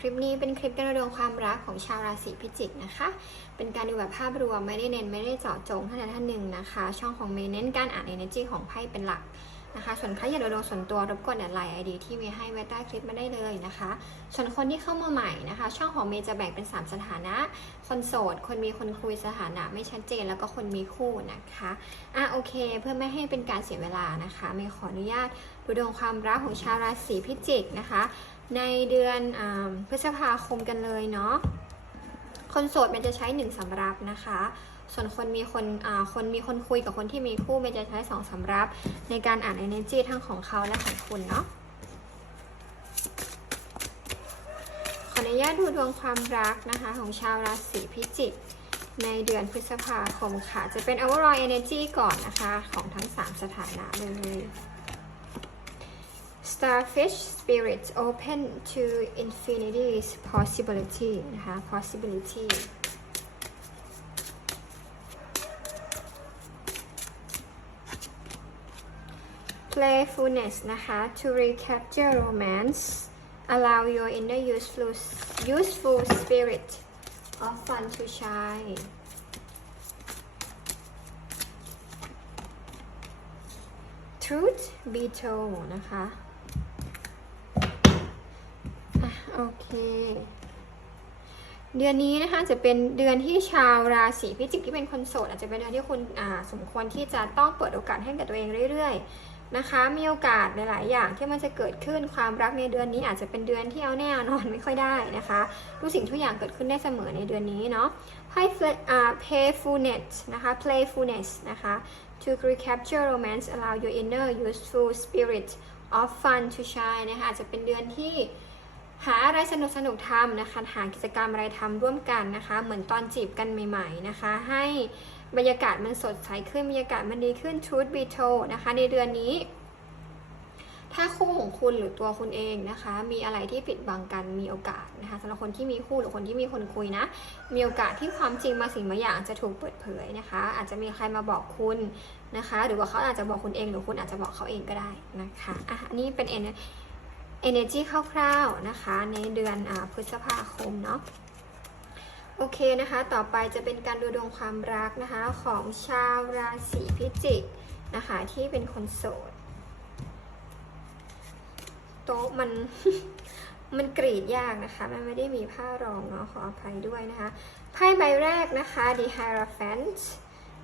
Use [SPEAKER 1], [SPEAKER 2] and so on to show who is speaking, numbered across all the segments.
[SPEAKER 1] คลิปนี้เป็นคลิปการดูดวงความรักของชาวราศีพิจิกนะคะ เป็นการดูแบบภาพรวมไม่ได้เน้นไม่ได้เจาะจงท่านใดท่านหนึ่งนะคะ ช่องของเมย์เน้นการอ่าน energy ของไพ่เป็นหลักนะคะ ส่วนใครอยากดูดวงส่วนตัวรบกวนแอดไลน์ไอดีที่เมย์ให้ไว้ใต้คลิปมาได้เลยนะคะ ส่วนคนที่เข้ามาใหม่นะคะ ช่องของเมย์จะแบ่งเป็น 3 สถานะ คนโสด คนมีคนคุยสถานะไม่ชัดเจน แล้วก็คนมีคู่นะคะอะโอเค เพื่อไม่ให้เป็นการเสียเวลานะคะเมย์ขออนุญาตดูดวงความรักของชาวราศีพิจิกนะคะ ในเดือนอพฤษภาคมกันเลยเนาะคนโสดมันจะใช้หนึ่งสำรับนะคะ ส่วนคนมีคนคนมีคนคุยกับคนที่มีคู่มันจะใช้สองสำรับ ในการอ่าน energy ทั้งของเขาและของคุณเนาะขออนุญาตดูดวงความรักนะคะของชาวราศีพิจิกในเดือนพฤษภาคมค่ะ จะเป็น overall energy ก่อนนะคะ ของทั้ง 3 สถานะเลย Starfish spirit open to infinity's possibility นะคะ possibility playfulness นะคะ to recapture romance allow your inner useful useful spirit of fun to shine truth be told นะคะ โอเค เดือนนี้นะคะจะเป็นเดือนที่ชาวราศีพิจิกที่เป็นคนโสด อาจจะเป็นเดือนที่คุณสมควรที่จะต้องเปิดโอกาสให้กับตัวเองเรื่อย ๆ นะคะ มีโอกาสหลาย ๆ อย่างที่มันจะเกิดขึ้นความรักในเดือนนี้อาจจะเป็นเดือนที่เอาแน่นอนไม่ค่อยได้นะคะทุกสิ่งทุกอย่างเกิดขึ้นได้เสมอในเดือนนี้เนาะไพ่อ่า playfulness นะคะ playfulness นะคะ to recapture romance allow your inner useful spirit of fun to shine นะคะอาจจะเป็นเดือนที่ หาอะไรสนุกสนุกๆทำนะคะ หากิจกรรมอะไรทำร่วมกันนะคะ เหมือนตอนจีบกันใหม่ ๆนะคะ ให้บรรยากาศมันสดใสขึ้นบรรยากาศมันดีขึ้น Truth be told นะคะ ในเดือนนี้ ถ้าคู่ของคุณหรือตัวคุณเองนะคะ มีอะไรที่ปิดบังกันมีโอกาสนะคะสำหรับคนที่มีคู่หรือคนที่มีคนคุยนะ มีโอกาสที่ความจริงบางสิ่งบางอย่างจะถูกเปิดเผยนะคะ อาจจะมีใครมาบอกคุณนะคะ หรือว่าเขาอาจจะบอกคุณเองหรือคุณอาจจะบอกเขาเองก็ได้นะคะอะอันนี้เป็น energy คร่าวๆนะคะ ในเดือนอพฤษภาคมเนาะโอเคนะคะ ต่อไปจะเป็นการดูดวงความรักนะคะ ของชาวราศีพิจิกนะคะที่เป็นคนโสด โต๊ะมัน มันกรีดยากนะคะ มันไม่ได้มีผ้ารองเนาะขออภัยด้วยนะคะไพ่ใบแรกนะคะ The Hierophant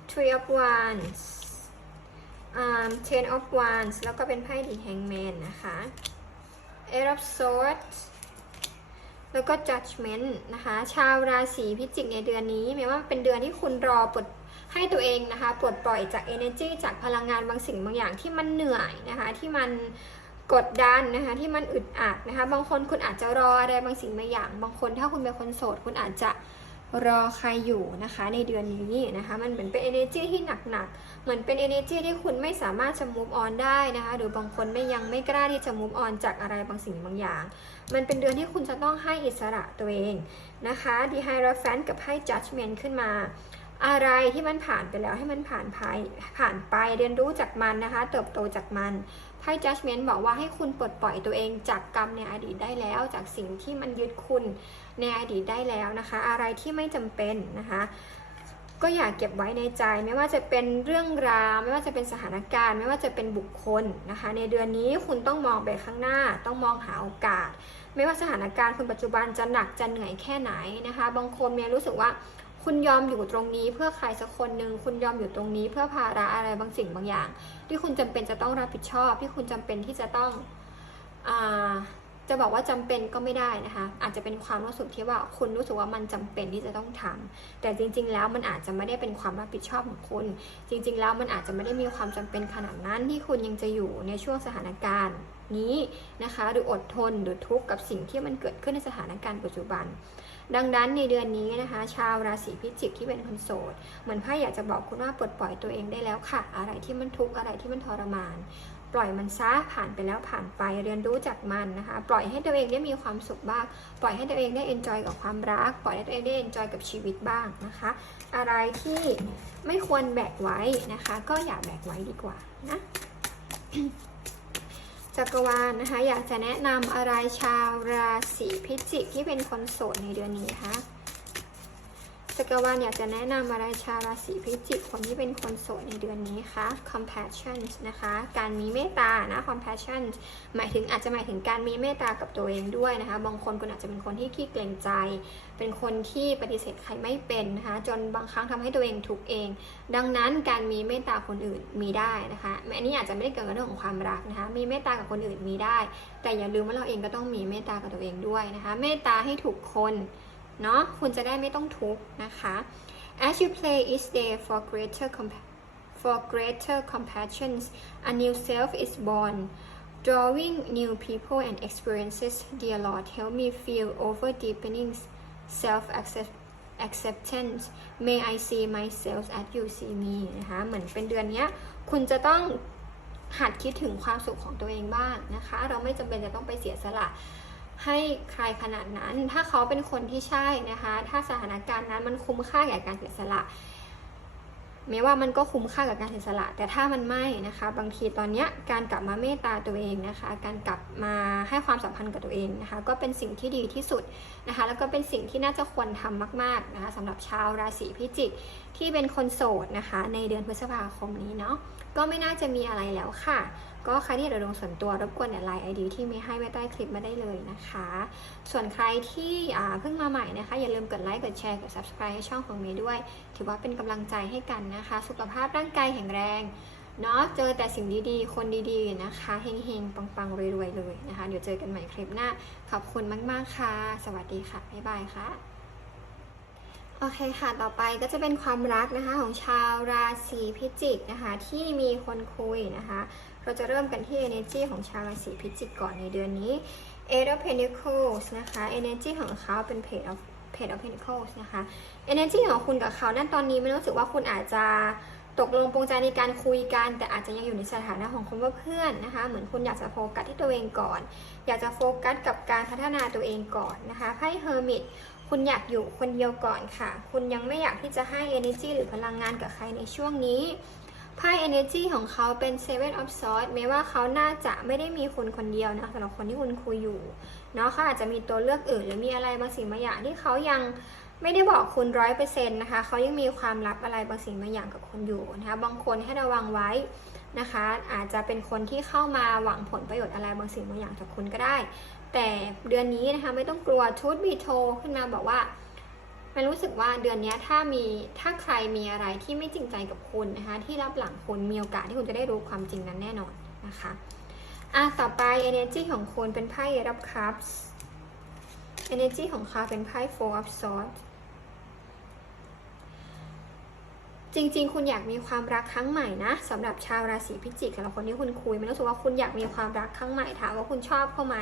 [SPEAKER 1] Three of Wands um, Ten of Wands แล้วก็เป็นไพ่ The Hangman นะคะ Eight of Swords แล้วก็ Judgment นะคะ ชาวราศีพิจิกในเดือนนี้แม้ว่าเป็นเดือนที่คุณรอปลดให้ตัวเองนะคะปลดปล่อยจาก energy จากพลังงานบางสิ่งบางอย่างที่มันเหนื่อยนะคะที่มันกดดันนะคะที่มันอึดอัดนะคะบางคนคุณอาจจะรออะไรบางสิ่งบางอย่าง บางคนถ้าคุณเป็นคนโสด คุณอาจจะ รอใครอยู่นะคะในเดือนนี้นะคะ มันเหมือนเป็น energy ที่หนักๆเหมือนเป็น energy ที่คุณไม่สามารถจะ move on ได้นะคะ หรือบางคนไม่ยังไม่กล้าที่จะ move on จากอะไรบางสิ่งบางอย่าง มันเป็นเดือนที่คุณจะต้องให้อิสระตัวเองนะคะ The Hierophant กับให้ Judgment ขึ้นมา อะไรที่มันผ่านไปแล้วให้มันผ่านไปผ่านไปเรียนรู้จากมันนะคะ เติบโตจากมันไพ่ Judgment บอกว่าให้คุณปลดปล่อยตัวเองจากกรรมในอดีตได้แล้ว จากสิ่งที่มันยึดคุณ ในอดีตได้แล้วนะคะ อะไรที่ไม่จำเป็นนะคะก็อย่าเก็บไว้ในใจไม่ว่าจะเป็นเรื่องราว ไม่ว่าจะเป็นสถานการณ์ ไม่ว่าจะเป็นบุคคลนะคะ ในเดือนนี้คุณต้องมองไปข้างหน้า ต้องมองหาโอกาส ไม่ว่าสถานการณ์คุณปัจจุบันจะหนักจะเหนื่อยแค่ไหนนะคะ บางคนเนี่ยรู้สึกว่าคุณยอมอยู่ตรงนี้เพื่อใครสักคนหนึ่งคุณยอมอยู่ตรงนี้เพื่อภาระอะไรบางสิ่งบางอย่าง ที่คุณจำเป็นจะต้องรับผิดชอบ ที่คุณจำเป็นที่จะต้องอา จะบอกว่าจำเป็นก็ไม่ได้นะคะ อาจจะเป็นความรู้สึกที่ว่าคุณรู้สึกว่ามันจำเป็นที่จะต้องทำแต่จริง ๆ แล้วมันอาจจะไม่ได้เป็นความรับผิดชอบของคุณ จริง ๆ แล้วมันอาจจะไม่ได้มีความจำเป็นขนาดนั้นที่คุณยังจะอยู่ในช่วงสถานการณ์นี้นะคะ หรืออดทนหรือทุกข์กับสิ่งที่มันเกิดขึ้นในสถานการณ์ปัจจุบัน ดังนั้นในเดือนนี้นะคะ ชาวราศีพิจิกที่เป็นคนโสด เหมือนไพ่อยากจะบอกคุณว่าปลดปล่อยตัวเองได้แล้วค่ะ อะไรที่มันทุกข์อะไรที่มันทรมาน ปล่อยมันซะผ่านไปแล้วผ่านไปเรียนรู้จากมันนะคะ ปล่อยให้ตัวเองได้มีความสุขบ้าง ปล่อยให้ตัวเองได้เอนจอยกับความรัก ปล่อยให้ตัวเองได้เอนจอยกับชีวิตบ้างนะคะ อะไรที่ไม่ควรแบกไว้นะคะ ก็อย่าแบกไว้ดีกว่านะจักรวาลนะคะ อยากจะแนะนำอะไรชาวราศีพิจิกที่เป็นคนโสดในเดือนนี้คะ จักรวาลอยากจะแนะนำอะไรชาวราศีพิจิกคนที่เป็นคนโสดในเดือนนี้คะ compassion นะคะ การมีเมตตานะ compassion หมายถึงอาจจะหมายถึงการมีเมตตากับตัวเองด้วยนะคะ บางคนคุณอาจจะเป็นคนที่ขี้เกรงใจ เป็นคนที่ปฏิเสธใครไม่เป็นนะคะ จนบางครั้งทำให้ตัวเองถูกข์เอง ดังนั้นการมีเมตตาคนอื่นมีได้นะคะอันนี้อาจจะไม่ได้เกี่ยวกับเรื่องของความรักนะคะ มีเมตตากับคนอื่นมีได้ แต่อย่าลืมว่าเราเองก็ต้องมีเมตตากับตัวเองด้วยนะคะ เมตตาให้ถูกคน เนาะคุณจะได้ไม่ต้องทุกข์นะคะ as you play each day for greater for greater compassion a new self is born drawing new people and experiences dear Lord help me feel over deepening self accept acceptance may I see myself as you see me นะคะเหมือนเป็นเดือนเนี้ยคุณจะต้องหัดคิดถึงความสุขของตัวเองบ้างนะคะ เราไม่จำเป็นจะต้องไปเสียสละ ให้ใครขนาดนั้น ถ้าเขาเป็นคนที่ใช่นะคะ ถ้าสถานการณ์นั้นมันคุ้มค่าแก่การเสียสละแม้ว่ามันก็คุ้มค่ากับการเสียสละ แต่ถ้ามันไม่นะคะ บางทีตอนนี้การกลับมาเมตตาตัวเองนะคะ การกลับมาให้ความสัมพันธ์กับตัวเองนะคะ ก็เป็นสิ่งที่ดีที่สุดนะคะ แล้วก็เป็นสิ่งที่น่าจะควรทำมาก ๆนะคะสำหรับชาวราศีพิจิกที่เป็นคนโสดนะคะ ในเดือนพฤษภาคมนี้เนาะ ก็ไม่น่าจะมีอะไรแล้วค่ะ ก็ใครที่เดือดร้อนส่วนตัวรบกวนไลน์ไอดีที่มีให้ไว้ใต้คลิปมาได้เลยนะคะ ส่วนใครที่เพิ่งมาใหม่นะคะ อย่าลืมกดไลค์กดแชร์กด subscribe ให้ช่องของเมย์ด้วย ถือว่าเป็นกำลังใจให้กันนะคะ สุขภาพร่างกายแข็งแรงเนาะเจอแต่สิ่งดีๆ คนดีๆนะคะเฮงๆปังๆรวยๆเลยนะคะ เดี๋ยวเจอกันใหม่คลิปหน้า ขอบคุณมากๆค่ะ สวัสดีค่ะ บ๊ายบายค่ะ โอเคค่ะ ต่อไปก็จะเป็นความรักนะคะของชาวราศีพิจิกนะคะ ที่มีคนคุยนะคะ เราจะเริ่มกันที่ energy ของชาวราศีพิจิกก่อนในเดือนนี้ eight of pentacles นะคะ energy ของเขาเป็น page of page of pentacles นะคะ energy ของคุณกับเขานั่นตอนนี้ไม่รู้สึกว่าคุณอาจจะตกลงปรงใจในการคุยกัน แต่อาจจะยังอยู่ในสถานะของคนว่าเพื่อนนะคะ เหมือนคุณอยากจะโฟกัสที่ตัวเองก่อน อยากจะโฟกัสกับการพัฒนาตัวเองก่อนนะคะไพ่ hermit คุณอยากอยู่คนเดียวก่อนค่ะ คุณยังไม่อยากที่จะให้ energy หรือพลังงานกับใครในช่วงนี้ไพ่ energy ของเขาเป็น seven of swords แม้ว่าเขาน่าจะไม่ได้มีคุณคนเดียวนะสำหรับคนที่คุณคุยอยู่เนาะเขาอาจจะมีตัวเลือกอื่น หรือมีอะไรบางสิ่งบางอย่างที่เขายังไม่ได้บอกคุณร้อยเปอร์เซ็นต์นะคะเขายังมีความลับอะไรบางสิ่งบางอย่างกับคุณอยู่นะคะบางคนให้ระวังไว้นะคะ อาจจะเป็นคนที่เข้ามาหวังผลประโยชน์อะไรบางสิ่งบางอย่างจากคุณก็ได้ แต่เดือนนี้นะคะไม่ต้องกลัวชุดบีโทขึ้นมาบอกว่ามันรู้สึกว่าเดือนนี้ถ้ามีถ้าใครมีอะไรที่ไม่จริงใจกับคุณนะคะ ที่รับหลังคุณมีโอกาสที่คุณจะได้รู้ความจริงนั้นแน่นอนนะคะอะต่อไป energy ของคุณเป็นไพ่รับ cups energy ของเขาเป็นไพ่ four of swords จริงๆ คุณอยากมีความรักครั้งใหม่นะสำหรับชาวราศีพิจิกสำหรับคนที่คุณคุยไม่รู้สึกว่าคุณอยากมีความรักครั้งใหม่ถามว่าคุณชอบเขาไหม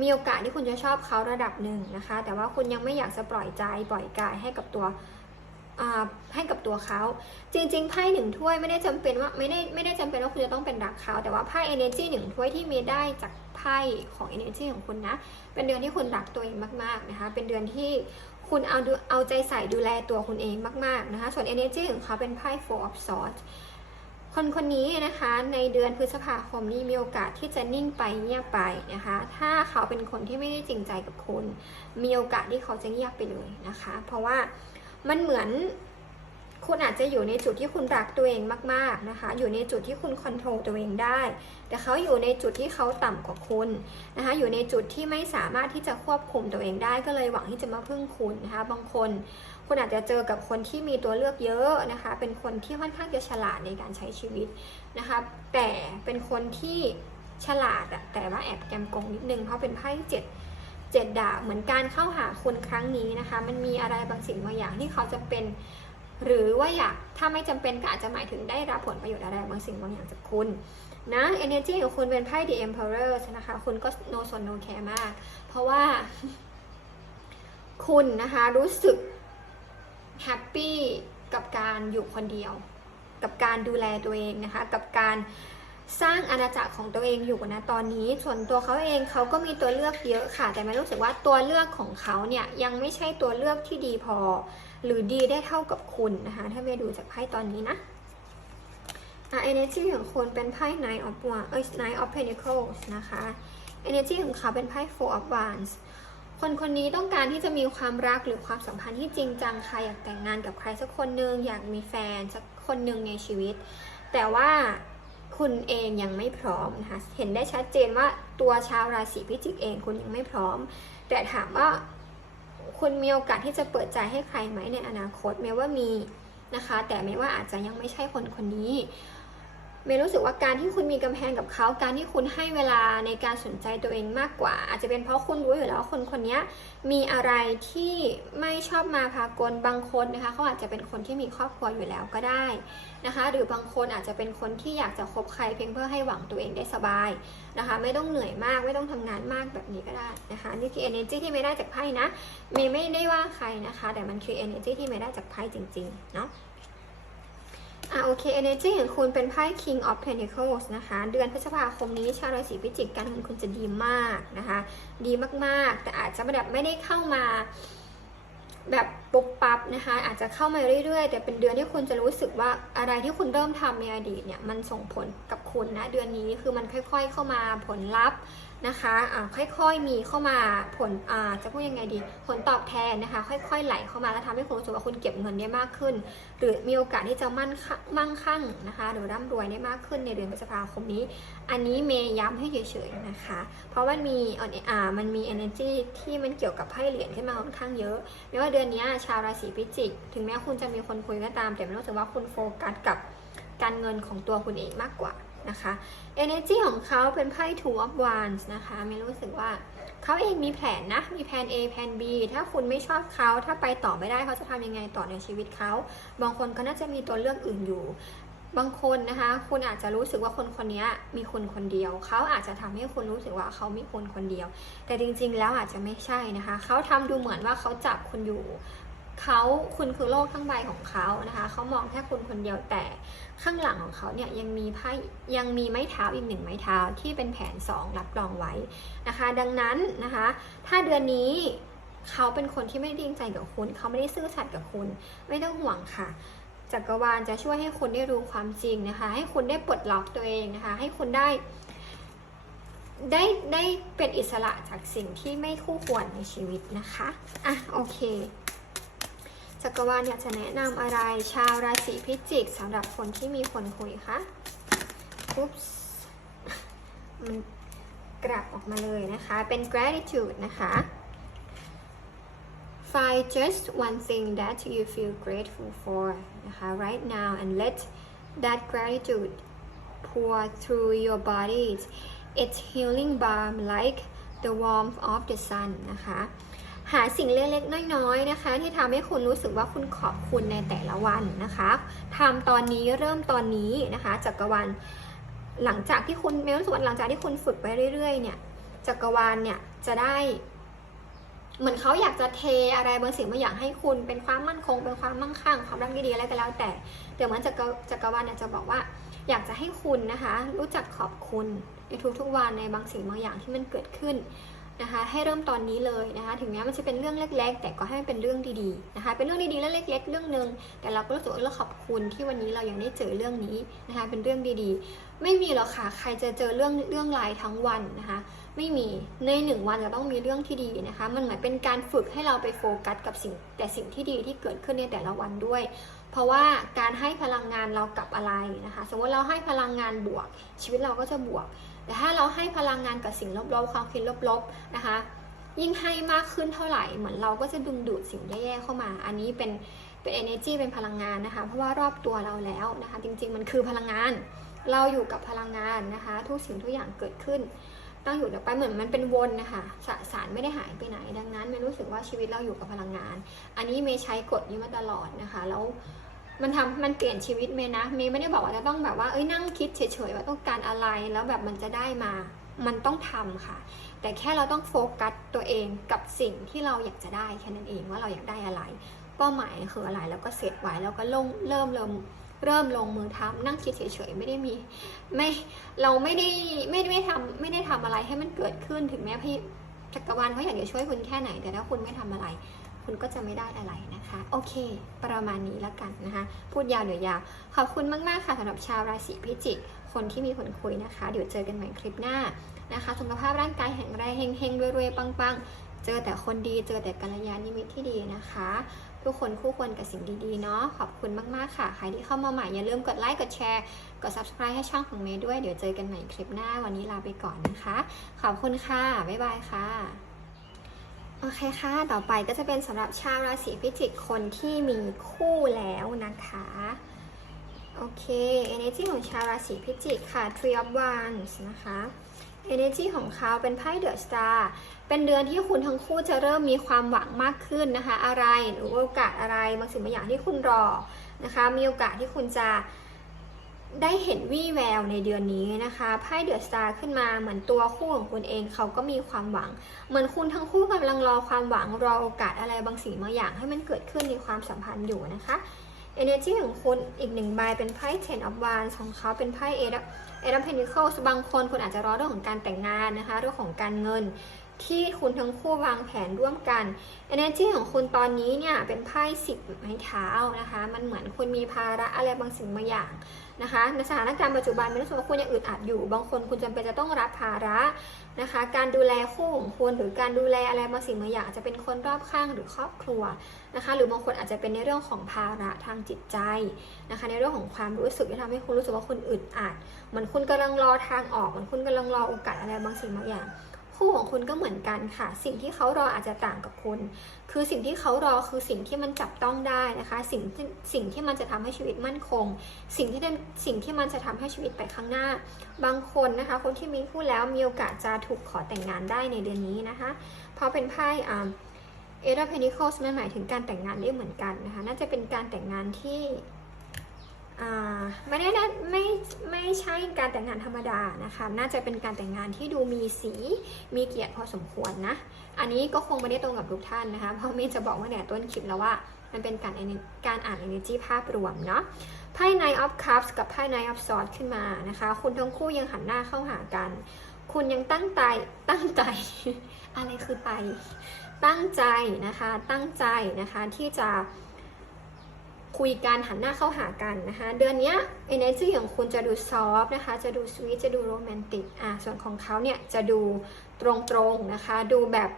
[SPEAKER 1] มีโอกาสที่คุณจะชอบเขาระดับหนึ่งนะคะ แต่ว่าคุณยังไม่อยากจะปล่อยใจปล่อยกายให้กับตัวให้กับตัวเขาจริงๆไพ่หนึ่งถ้วยไม่ได้จำเป็นว่าไม่ได้ไม่ได้จำเป็นว่าคุณจะต้องเป็นรักเขาแต่ว่าไพ่ energy หนึ่งถ้วยที่มีได้จากไพ่ของ energy ของคุณนะ เป็นเดือนที่คุณรักตัวเองมากๆนะคะ เป็นเดือนที่คุณเอาดูเอาใจใส่ดูแลตัวคุณเองมากๆนะคะ ส่วน energy ของเขาเป็นไพ่ four of swords คนคนนี้นะคะในเดือนพฤษภาคมนี้มีโอกาสที่จะนิ่งไปเงียบไปนะคะ ถ้าเขาเป็นคนที่ไม่ได้จริงใจกับคุณ มีโอกาสที่เขาจะเงียบไปเลยนะคะ เพราะว่ามันเหมือนคุณอาจจะอยู่ในจุดที่คุณรักตัวเองมาก ๆนะคะ อยู่ในจุดที่คุณคอนโทรลตัวเองได้ แต่เขาอยู่ในจุดที่เขาต่ำกว่าคุณนะคะ อยู่ในจุดที่ไม่สามารถที่จะควบคุมตัวเองได้ ก็เลยหวังที่จะมาพึ่งคุณนะคะ บางคน คุณอาจจะเจอกับคนที่มีตัวเลือกเยอะนะคะ เป็นคนที่ค่อนข้างจะฉลาดในการใช้ชีวิตนะคะ แต่เป็นคนที่ฉลาดอะแต่ว่าแอบแกมกงนิดนึง เพราะเป็นไพ่เจ็ดเจ็ดดาบเหมือนการเข้าหาคุณครั้งนี้นะคะ มันมีอะไรบางสิ่งบางอย่างที่เขาจะเป็น หรือว่าอยากถ้าไม่จำเป็นก็อาจจะหมายถึงได้รับผลประโยชน์อะไรบางสิ่งบางอย่างจากคุณนะ energy ของคุณเป็นไพ่ the emperor นะคะ คุณก็ no สน no care มาก เพราะว่า คุณนะคะรู้สึก แฮปปี้กับการอยู่คนเดียว กับการดูแลตัวเองนะคะ กับการสร้างอาณาจักรของตัวเองอยู่นะตอนนี้ ส่วนตัวเขาเองเขาก็มีตัวเลือกเยอะค่ะ แต่ไม่รู้สึกว่าตัวเลือกของเขาเนี่ยยังไม่ใช่ตัวเลือกที่ดีพอ หรือดีได้เท่ากับคุณนะคะ ถ้าไปดูจากไพ่ตอนนี้นะอะ energy ของคุณเป็นไพ่ Knight of Wands เอ้ย Knight of Pentacles นะคะ energy ของเขาเป็นไพ่ Four of Wands คนคนนี้ต้องการที่จะมีความรักหรือความสัมพันธ์ที่จริงจังใครอยากแต่งงานกับใครสักคนหนึ่งอยากมีแฟนสักคนหนึ่งในชีวิต แต่ว่าคุณเองยังไม่พร้อมนะคะเห็นได้ชัดเจนว่าตัวชาวราศีพิจิกเองคุณยังไม่พร้อม แต่ถามว่าคุณมีโอกาสที่จะเปิดใจให้ใครไหมในอนาคตแม้ว่ามีนะคะ แต่ไม่ว่าอาจจะยังไม่ใช่คนคนนี้ เมย์รู้สึกว่าการที่คุณมีกำแพงกับเขา การที่คุณให้เวลาในการสนใจตัวเองมากกว่า อาจจะเป็นเพราะคุณรู้อยู่แล้วว่าคนคนนี้มีอะไรที่ไม่ชอบมาพากลบางคนนะคะเขาอาจจะเป็นคนที่มีครอบครัวอยู่แล้วก็ได้นะคะ หรือบางคนอาจจะเป็นคนที่อยากจะคบใครเพียงเพื่อให้หวังตัวเองได้สบายนะคะ ไม่ต้องเหนื่อยมากไม่ต้องทำงานมากแบบนี้ก็ได้นะคะนี่คือ energy ที่ไม่ได้จากไพ่นะเมย์ไม่ได้ว่าใครนะคะ แต่มันคือ energy ที่ไม่ได้จากไพ่จริงๆเนาะ อะโอเค energy ของคุณเป็นไพ่ King of Pentacles นะคะ เดือนพฤษภาคมนี้ชาวราศีพิจิกการเงินคุณจะดีมากนะคะ ดีมากๆ แต่อาจจะแบบไม่ได้เข้ามาแบบปุ๊บปั๊บนะคะ อาจจะเข้ามาเรื่อยๆ แต่เป็นเดือนที่คุณจะรู้สึกว่าอะไรที่คุณเริ่มทำในอดีตเนี่ยมันส่งผลกับคุณนะเดือนนี้คือมันค่อย ๆ เข้ามาผลลัพธ์ นะคะค่อยๆมีเข้ามาผลาจะพูดยังไงดี ผลตอบแทนนะคะ ค่อยๆไหลเข้ามาแล้วทำให้คุณรู้สึกว่าคุณเก็บเงินได้มากขึ้น หรือมีโอกาสที่จะมั่นคั่งมั่งคั่งนะคะ หรือร่ำรวยได้มากขึ้นในเดือนพฤษภาคมนี้ อันนี้เมย์ย้ำให้เฉยๆนะคะ เพราะว่ามีอ่ามันมี energy ที่มันเกี่ยวกับไพ่เหรียญขึ้นมาค่อนข้างเยอะไม่ว่าเดือนนี้ชาวราศีพิจิก ถึงแม้คุณจะมีคนคุยก็ตาม แต่ไม่รู้สึกว่าคุณโฟกัสกับการเงินของตัวคุณเองมากกว่า นะคะ energy ของเขาเป็นไพ่ two of wands นะคะไม่รู้สึกว่าเขาเองมีแผนนะ มีแผน A แผน B ถ้าคุณไม่ชอบเขา ถ้าไปต่อไม่ได้เขาจะทำยังไงต่อในชีวิตเขา บางคนก็น่าจะมีตัวเลือกอื่นอยู่ บางคนนะคะ คุณอาจจะรู้สึกว่าคนคนนี้มีคุณคนเดียว เขาอาจจะทำให้คุณรู้สึกว่าเขามีคนคนเดียว แต่จริง ๆ แล้วอาจจะไม่ใช่นะคะ เขาทำดูเหมือนว่าเขาจับคุณอยู่เขาคุณคือโลกทั้งใบของเขานะคะ เขามองแค่คุณคนเดียวแต่ ข้างหลังของเขาเนี่ยยังมีไพ่ยังมีไม้เท้าอีกหนึ่งไม้เท้าที่เป็นแผน 2 รับรองไว้นะคะ ดังนั้นนะคะ ถ้าเดือนนี้เขาเป็นคนที่ไม่ด้จริงใจกับคุณ เขาไม่ได้ซื่อสัตย์กับคุณ ไม่ต้องห่วงค่ะจักรวาลจะช่วยให้คุณได้รู้ความจริงนะคะ ให้คุณได้ปลดล็อกตัวเองนะคะ ให้คุณได้ ได้ได้เป็นอิสระจากสิ่งที่ไม่คู่ควรในชีวิตนะคะ อะโอเค จักรวาลอยากจะแนะนำอะไรชาวราศีพิจิกสำหรับคนที่มีคนคุยคะอุ๊ปส์มันกลับออกมาเลยนะคะ เป็น gratitude นะคะ Find just one thing that you feel grateful for นะคะ right now and let that gratitude pour through your body it's healing balm like the warmth of the sun นะคะ หาสิ่งเล็กๆน้อยๆนะคะ ที่ทำให้คุณรู้สึกว่าคุณขอบคุณในแต่ละวันนะคะทำตอนนี้เริ่มตอนนี้นะคะจักรวาลหลังจากที่คุณไม่รู้สึกว่าหลังจากที่คุณฝึกไปเรื่อย ๆ เนี่ยจักรวาลเนี่ยจะได้ เหมือนเขาอยากจะเทอะไรบางสิ่งบางอย่างให้คุณเป็นความมั่นคง เป็นความมั่งคั่งความรักดีๆอะไรก็แล้ว แต่เดี๋ยวเมือนจักรจักรวาลเนี่ยจะบอกว่า อยากจะให้คุณนะคะ รู้จักขอบคุณในทุกๆวันในบางสิ่งบางอย่างที่มันเกิดขึ้น นะคะ ให้เริ่มตอนนี้เลยนะคะ ถึงแม้มันจะเป็นเรื่องเล็ก ๆ แต่ก็ให้มันเป็นเรื่องดีๆนะคะ เป็นเรื่องดีๆเรื่องเล็ก ๆ เรื่องหนึ่งแต่เราก็รู้สึกว่าเราขอบคุณที่วันนี้เรายังได้เจอเรื่องนี้นะคะ เป็นเรื่องดีๆ ไม่มีหรอกค่ะใครจะเจอเรื่องเรื่องรายทั้งวันนะคะ ไม่มีในหนึ่งวันจะต้องมีเรื่องที่ดีนะคะ มันเหมือนเป็นการฝึกให้เราไปโฟกัสกับสิ่ง แต่สิ่งที่ดีที่เกิดขึ้นในแต่ละวันด้วย เพราะว่าการให้พลังงานเรากับอะไรนะคะ สมมติเราให้พลังงานบวก ชีวิตเราก็จะบวก แต่ถ้าเราให้พลังงานกับสิ่งลบๆ ความคิดลบๆนะคะ ยิ่งให้มากขึ้นเท่าไหร่ เหมือนเราก็จะดึงดูดสิ่งแย่ๆเข้ามา อันนี้เป็นเป็น energy เป็นพลังงานนะคะ เพราะว่ารอบตัวเราแล้วนะคะ จริงๆ มันคือพลังงาน เราอยู่กับพลังงานนะคะ ทุกสิ่งทุกอย่างเกิดขึ้นตั้งอยู่ไปเหมือนมันเป็นวนนะคะสสารไม่ได้หายไปไหน ดังนั้นไม่รู้สึกว่าชีวิตเราอยู่กับพลังงาน อันนี้เมย์ใช้กฎนี้มาตลอดนะคะ แล้ว มันทำมันเปลี่ยนชีวิตเมย์นะเมย์ไม่ได้บอกว่าจะต้องแบบว่าเอ้ยนั่งคิดเฉยๆว่าต้องการอะไรแล้วแบบมันจะได้มา มันต้องทำค่ะ แต่แค่เราต้องโฟกัสตัวเองกับสิ่งที่เราอยากจะได้แค่นั้นเองว่าเราอยากได้อะไร เป้าหมายคืออะไรแล้วก็เสร็จไว้แล้วก็ลงเริ่มเริ่มเริ่มลงมือทำนั่งคิดเฉยๆไม่ได้มีไม่เราไม่ได้ไม่ได้ทำไม่ได้ทำอะไรให้มันเกิดขึ้นถึงแม้พี่จักรวาลเขาอยากจะช่วยคุณแค่ไหน แต่ถ้าคุณไม่ทำอะไร คุณก็จะไม่ได้อะไรนะคะ โอเค ประมาณนี้แล้วกันนะคะ พูดยาวเดี๋ยวยาว ขอบคุณมาก ๆ ค่ะสำหรับชาวราศีพิจิก คนที่มีคนคุยนะคะ เดี๋ยวเจอกันใหม่คลิปหน้านะคะ สุขภาพร่างกายแข็งแรงเฮงๆรวยๆปังๆ เจอแต่คนดี เจอแต่กัลยาณมิตรที่ดีนะคะ ทุกคนคู่ควรกับสิ่งดีๆ เนาะ ขอบคุณมาก ๆ ค่ะ ใครที่เข้ามาใหม่อย่าลืมกดไลค์ กดแชร์ กด subscribe ให้ช่องของเมย์ด้วย เดี๋ยวเจอกันใหม่คลิปหน้า วันนี้ลาไปก่อนนะคะ ขอบคุณค่ะ บ๊ายบายค่ะ โอเคค่ะ ต่อไปก็จะเป็นสำหรับชาวราศีพิจิกคนที่มีคู่แล้วนะคะ โอเค energy ของชาวราศีพิจิกค่ะ three of wands นะคะ energy ของเขาเป็นไพ่เดอะสตาร์เป็นเดือนที่คุณทั้งคู่จะเริ่มมีความหวังมากขึ้นนะคะ อะไรหรือโอกาสอะไรบางสิ่งบางอย่างที่คุณรอนะคะ มีโอกาสที่คุณจะ ได้เห็นวี่แววในเดือนนี้นะคะไพ่เดือะสตาร์ขึ้นมาเหมือนตัวคู่ของคุณเองเขาก็มีความหวัง เหมือนคุณทั้งคู่กำลังรอความหวังรอโอกาสอะไรบางสิ่งบางอย่าง ให้มันเกิดขึ้นในความสัมพันธ์อยู่นะคะ energy ของคุณอีกหนึ่งใบเป็นไพ่ ten of wands ของเขาเป็นไพ่เอเอรัมเพนิเคิลบางคนคุณอาจจะรอเรื่องของการแต่งงานนะคะเรื่องของการเงิน ที่คุณทั้งคู่วางแผนร่วมกัน energy ของคุณตอนนี้เนี่ยเป็นไพ่สิบไม้เท้านะคะ มันเหมือนคุณมีภาระอะไรบางสิ่งบางอย่างนะคะ ในสถานการณ์ปัจจุบันไม่รู้สึกว่าคุณยังอึดอัดอยู่ บางคนคุณจำเป็นจะต้องรับภาระนะคะ การดูแลคู่ของคุณหรือการดูแลอะไรบางสิ่งบางอย่างอาจจะเป็นคนรอบข้างหรือครอบครัวนะคะ หรือบางคนอาจจะเป็นในเรื่องของภาระทางจิตใจนะคะ ในเรื่องของความรู้สึกที่ทำให้คุณรู้สึกว่าคุณอึดอัด เหมือนคุณกำลังรอทางออก เหมือนคุณกำลังรอโอกาสอะไรบางสิ่งบางอย่าง คู่ของคุณก็เหมือนกันค่ะ สิ่งที่เขารออาจจะต่างกับคุณ คือสิ่งที่เขารอคือสิ่งที่มันจับต้องได้นะคะ สิ่งสิ่งที่มันจะทำให้ชีวิตมั่นคง สิ่งที่สิ่งที่มันจะทำให้ชีวิตไปข้างหน้า บางคนนะคะ คนที่มีคู่แล้วมีโอกาสจะถูกขอแต่งงานได้ในเดือนนี้นะคะ เพราะเป็นไพ่เอเดอร์เพนิคอสมันหมายถึงการแต่งงานได้เหมือนกันนะคะ น่าจะเป็นการแต่งงานที่ ไม่ได้นะไม่ไม่ใช่การแต่งงานธรรมดานะคะ น่าจะเป็นการแต่งงานที่ดูมีสีมีเกียรติพอสมควรนะ อันนี้ก็คงไม่ได้ตรงกับทุกท่านนะคะ เพราะมย์จะบอกว่าเนี่ต้นคลิปแล้วว่ามันเป็นการการอ่าน energy ภาพรวมเนาะไพ่ Nine of Cups กับไพ่ Nine of Swords ขึ้นมานะคะ คุณทั้งคู่ยังหันหน้าเข้าหากัน คุณยังตั้งใจตั้งใจ อะไรคือไป ตั้งใจนะคะ ตั้งใจนะคะที่จะ คุยกันหันหน้าเข้าหากันนะคะ เดือนนี้ energy ของคุณจะดูซอฟนะคะ จะดูสวีทจะดูโรแมนติกอะส่วนของเขาเนี่ยจะดูตรงๆนะคะ ดูแบบ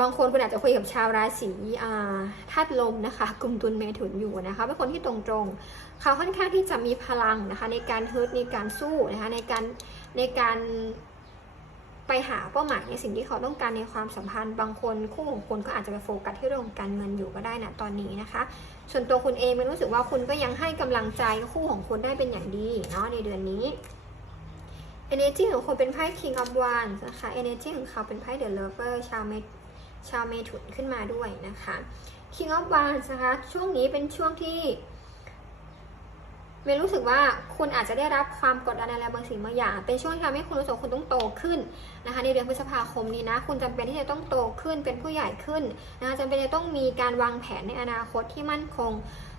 [SPEAKER 1] บางคนคุณอาจจะคุยกับชาวราศีอ่าธาตุลมนะคะกลุ่มตุลเมถุนอยู่นะคะเป็นคนที่ตรงๆ เขาค่อนข้างที่จะมีพลังนะคะ ในการฮึดในการสู้นะคะในการในการไปหาเป้าหมายในสิ่งที่เขาต้องการในความสัมพันธ์ บางคนคู่ของคุณก็อาจจะไปโฟกัสที่เรื่องของการเงินอยู่ก็ได้นะตอนนี้นะคะ ส่วนตัวคุณเองมันรู้สึกว่าคุณก็ยังให้กำลังใจคู่ของคุณได้เป็นอย่างดีเนาะในเดือนนี้ energy ของคุณเป็นไพ่ king of wands นะคะ energy ของเขาเป็นไพ่ the lover ชาวเมชาวเมถุนขึ้นมาด้วยนะคะ king of wands นะคะ ช่วงนี้เป็นช่วงที่ เมย์รู้สึกว่าคุณอาจจะได้รับความกดดันอะไรบางสิ่งบางอย่าง เป็นช่วงที่ทำให้คุณรู้สึกคุณต้องโตขึ้นนะคะในเดือนพฤษภาคมนี้นะ คุณจำเป็นที่จะต้องโตขึ้นเป็นผู้ใหญ่ขึ้นนะคะจำเป็นจะต้องมีการวางแผนในอนาคตที่มั่นคง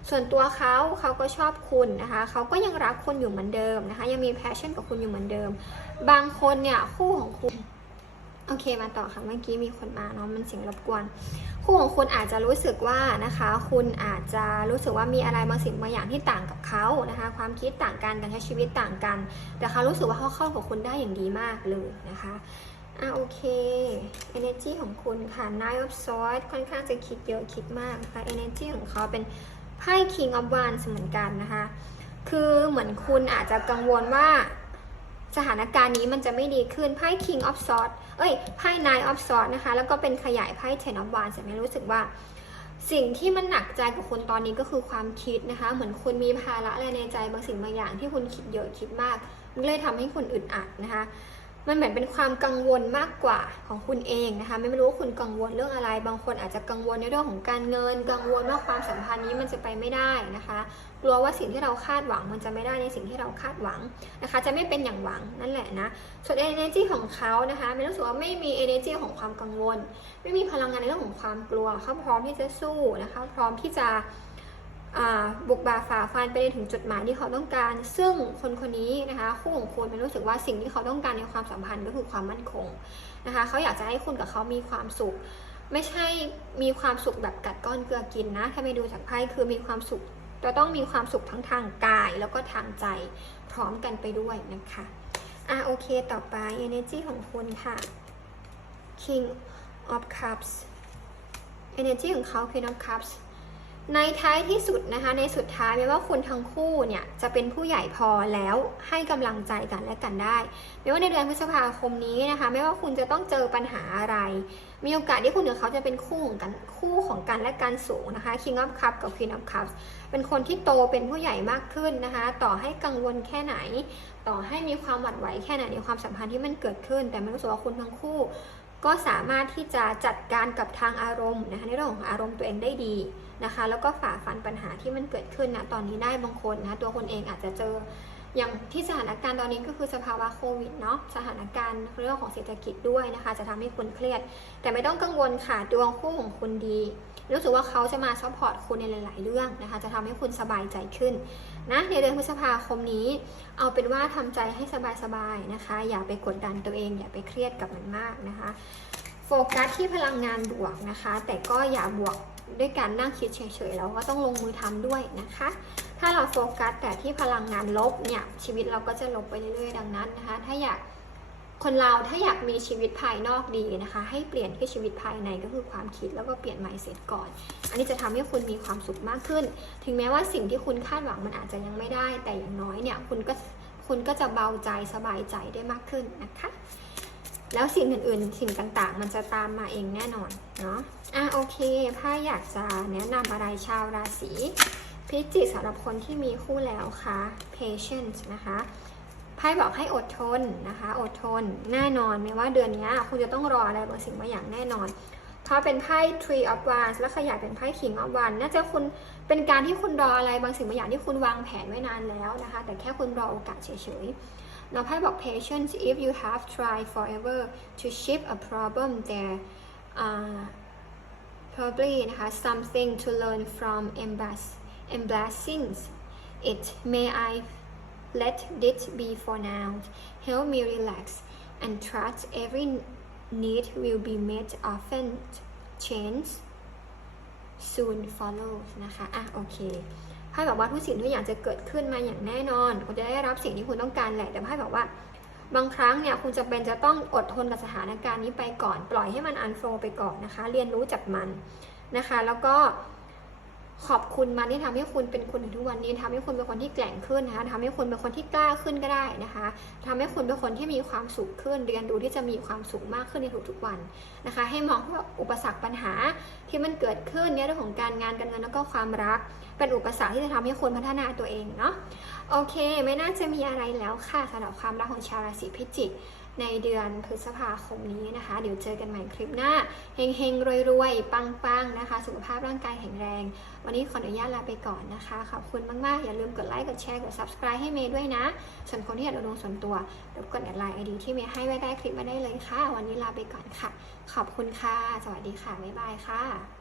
[SPEAKER 1] ส่วนตัวเขาเขาก็ชอบคุณนะคะเขาก็ยังรักคุณอยู่เหมือนเดิมนะคะ ยังมีแพชชั่นกับคุณอยู่เหมือนเดิม บางคนเนี่ยคู่ของคุณ โอเคมาต่อค่ะเมื่อกี้มีคนมาเนาะมันเสียงรบกวนคู่ของคุณอาจจะรู้สึกว่านะคะ คุณอาจจะรู้สึกว่ามีอะไรบางสิ่งบางอย่างที่ต่างกับเขานะคะ ความคิดต่างกันการใช้ชีวิตต่างกัน แต่เขารู้สึกว่าเขาเข้ากับคุณได้อย่างดีมากเลยนะคะอะโอเค energy ของคุณค่ะ nine of swords ค่อนข้างจะคิดเยอะคิดมากนะคะ energy ของเขาเป็นไพ่ king of wands เหมือนกันนะคะ คือเหมือนคุณอาจจะกังวลว่า สถานการณ์นี้มันจะไม่ดีขึ้นไพ่ King of Swords เอ้ยไพ่ Nine of Swords นะคะ แล้วก็เป็นขยายไพ่ Ten of Wands จะไม่รู้สึกว่าสิ่งที่มันหนักใจกับคุณตอนนี้ก็คือความคิดนะคะ เหมือนคุณมีภาระอะไรในใจบางสิ่งบางอย่างที่คุณคิดเยอะคิดมากมันเลยทำให้คุณอึดอัดนะคะ มันเหมือนเป็นความกังวลมากกว่าของคุณเองนะคะ ไม่รู้ว่าคุณกังวลเรื่องอะไร บางคนอาจจะกังวลในเรื่องของการเงิน กังวลว่าความสัมพันธ์นี้มันจะไปไม่ได้นะคะ กลัวว่าสิ่งที่เราคาดหวัง มันจะไม่ได้ในสิ่งที่เราคาดหวังนะคะ จะไม่เป็นอย่างหวังนั่นแหละนะ ส่วน energy ของเขานะคะไม่รู้สึกว่าไม่มี energy ของความกังวล ไม่มีพลังงานในเรื่องของความกลัวเขาพร้อมที่จะสู้นะคะ พร้อมที่จะ บุกบาฝ่าฟันไปถึงจุดหมายที่เขาต้องการ ซึ่งคนคนนี้นะคะคู่ของคุณมันรู้สึกว่าสิ่งที่เขาต้องการในความสัมพันธ์ก็คือความมั่นคงนะคะเขาอยากจะให้คุณกับเขามีความสุข ไม่ใช่มีความสุขแบบกัดก้อนเกลือกินนะ ถ้าไปดูจากไพ่คือมีความสุขจะต้องมีความสุขทั้งทางกายแล้วก็ทางใจพร้อมกันไปด้วยนะคะอะโอเคต่อไป energy ของคุณค่ะ king of cups energy ของเขา queen of cups ในท้ายที่สุดนะคะ ในสุดท้ายไม่ว่าคุณทั้งคู่เนี่ยจะเป็นผู้ใหญ่พอแล้วให้กำลังใจกันและกันได้ ไม่ว่าในเดือนพฤษภาคมนี้นะคะ ไม่ว่าคุณจะต้องเจอปัญหาอะไร มีโอกาสที่คุณกับเขาจะเป็นคู่ของกันคู่ของกันและกันสูงนะคะ King of Cups กับ Queen of Cups เป็นคนที่โตเป็นผู้ใหญ่มากขึ้นนะคะ ต่อให้กังวลแค่ไหน ต่อให้มีความหวั่นไหวแค่ไหนในความสัมพันธ์ที่มันเกิดขึ้น แต่ไม่รู้สึกว่าคุณทั้งคู่ ก็สามารถที่จะจัดการกับทางอารมณ์นะคะในเรื่องของอารมณ์ตัวเองได้ดีนะคะ แล้วก็ฝ่าฟันปัญหาที่มันเกิดขึ้นนะตอนนี้ได้บางคนนะตัวคนเองอาจจะเจออย่างที่สถานการณ์ตอนนี้ก็คือสภาวะโควิดเนาะสถานการณ์เรื่องของเศรษฐกิจด้วยนะคะ จะทำให้คุณเครียด แต่ไม่ต้องกังวลค่ะดวงคู่ของคุณดี รู้สึกว่าเขาจะมาซัพพอร์ตคุณในหลาย ๆ เรื่องนะคะ จะทำให้คุณสบายใจขึ้นนะในเดือนพฤษภาคมนี้ เอาเป็นว่าทำใจให้สบาย ๆ นะคะ อย่าไปกดดันตัวเอง อย่าไปเครียดกับมันมากนะคะโฟกัสที่พลังงานบวกนะคะ แต่ก็อย่าบวกด้วยการนั่งคิดเฉย ๆ แล้วก็ต้องลงมือทำด้วยนะคะ ถ้าเราโฟกัสแต่ที่พลังงานลบเนี่ยชีวิตเราก็จะลบไปเรื่อย ๆ ดังนั้นนะคะ ถ้าอยาก คนเราถ้าอยากมีชีวิตภายนอกดีนะคะ ให้เปลี่ยนที่ชีวิตภายในก็คือความคิดแล้วก็เปลี่ยน mindset ก่อน อันนี้จะทำให้คุณมีความสุขมากขึ้น ถึงแม้ว่าสิ่งที่คุณคาดหวังมันอาจจะยังไม่ได้ แต่อย่างน้อยเนี่ยคุณก็คุณก็จะเบาใจสบายใจได้มากขึ้นนะคะ แล้วสิ่งอื่นๆ สิ่งต่างๆ มันจะตามมาเองแน่นอนเนาะอะโอเคถ้าอยากจะแนะนำอะไรชาวราศีพิจิกสำหรับคนที่มีคู่แล้วค่ะ patience นะคะ ไพ่บอกให้อดทนนะคะ อดทนแน่นอนไม่ว่าเดือนนี้คุณจะต้องรออะไรบางสิ่งบางอย่างแน่นอน เพราะเป็นไพ่ Tree of Wands และขยายเป็นไพ่ King of Wands น่าจะคุณเป็นการที่คุณรออะไรบางสิ่งบางอย่างที่คุณวางแผนไว้นานแล้วนะคะ แต่แค่คุณรอโอกาสเฉยๆเราไพ่บอก patience if you have tried forever to ship a problem there uh, probably นะคะ something to learn from embarrass embarrassings it may I let it be for now help me relax and trust every need will be met often change soon follows นะคะ อะ โอเคไพ่บอกว่าทุกสิ่งทุกอย่างจะเกิดขึ้นมาอย่างแน่นอน คุณจะได้รับสิ่งที่คุณต้องการแหละ แต่ไพ่บอกว่า บางครั้งเนี่ย คุณจะเป็นจะต้องอดทนกับสถานการณ์นี้ไปก่อน ปล่อยให้มันอันโฟไปก่อนนะคะ เรียนรู้จากมันนะคะ แล้วก็ ขอบคุณมันที่ทำให้คุณเป็นคุณถึงทุกวันนี้ทำให้คุณเป็นคนที่แกร่งขึ้นนะคะทำให้คุณเป็นคนที่กล้าขึ้นก็ได้นะคะทำให้คุณเป็นคนที่มีความสุขขึ้น เรียนรู้ที่จะมีความสุขมากขึ้นในทุกๆวันนะคะ ให้มองว่าอุปสรรคปัญหาที่มันเกิดขึ้นเนี่ยเรื่องของการงานการเงินแล้วก็ความรัก เป็นอุปสรรคที่จะทำให้คุณพัฒนาตัวเองเนาะโอเค ไม่น่าจะมีอะไรแล้วค่ะสำหรับความรักของชาวราศีพิจิก ในเดือนพฤษภาคมนี้นะคะ เดี๋ยวเจอกันใหม่คลิปหน้าเฮงๆรวยๆ ปังๆนะคะ สุขภาพร่างกายแข็งแรง วันนี้ขออนุญาตลาไปก่อนนะคะ ขอบคุณมากๆ อย่าลืมกดไลค์กดแชร์กด subscribe ให้เมย์ด้วยนะ ส่วนคนที่อยากดูดวงส่วนตัวรบกวนแอดไลน์ไอดีที่เมย์ให้ไว้ใต้คลิปมาได้เลยค่ะ วันนี้ลาไปก่อนค่ะ ขอบคุณค่ะ สวัสดีค่ะบ๊ายบายค่ะ